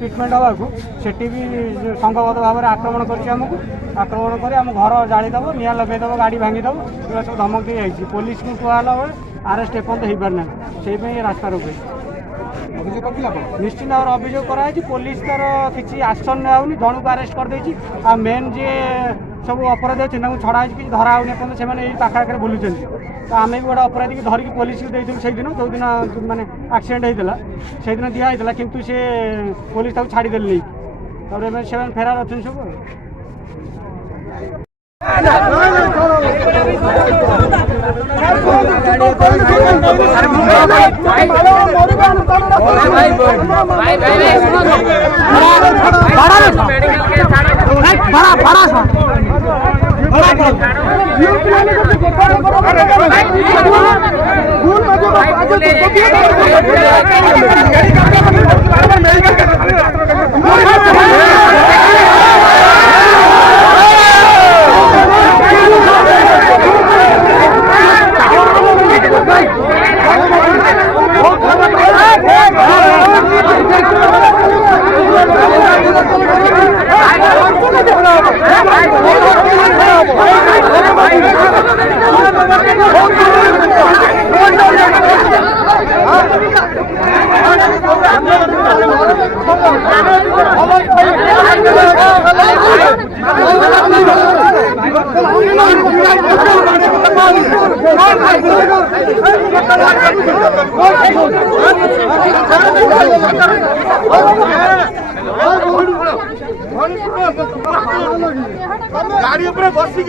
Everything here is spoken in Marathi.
ट्रिटमेंट हाँ से संघबद्ध भाव में आक्रमण करमको आक्रमण कर आम घर जादब निआ लगेदेव गाड़ी भांगीदेव ये सब धमक दी जाइए पुलिस को कहला बेले आरेस्ट एपर्त हो पारना से रास्ता रोक निश्चित भाव में अभियोग कराई पुलिस तार किसी एक्शन नहीं जन को आरेस्ट करदे आ मेन जी सब अपराधी अच्छे छड़ा कि धरा होनी से पाखे बुलूँ तो आम भी गोटे अपराधी की धरिकी पुलिस को देती से दिन जो दिन मानने एक्सीडेंट होता से दिन दिखाई किंतु से पुलिस छाड़देले नहीं से फेरार अच्छे सब गाड़ी ऊपर बसिक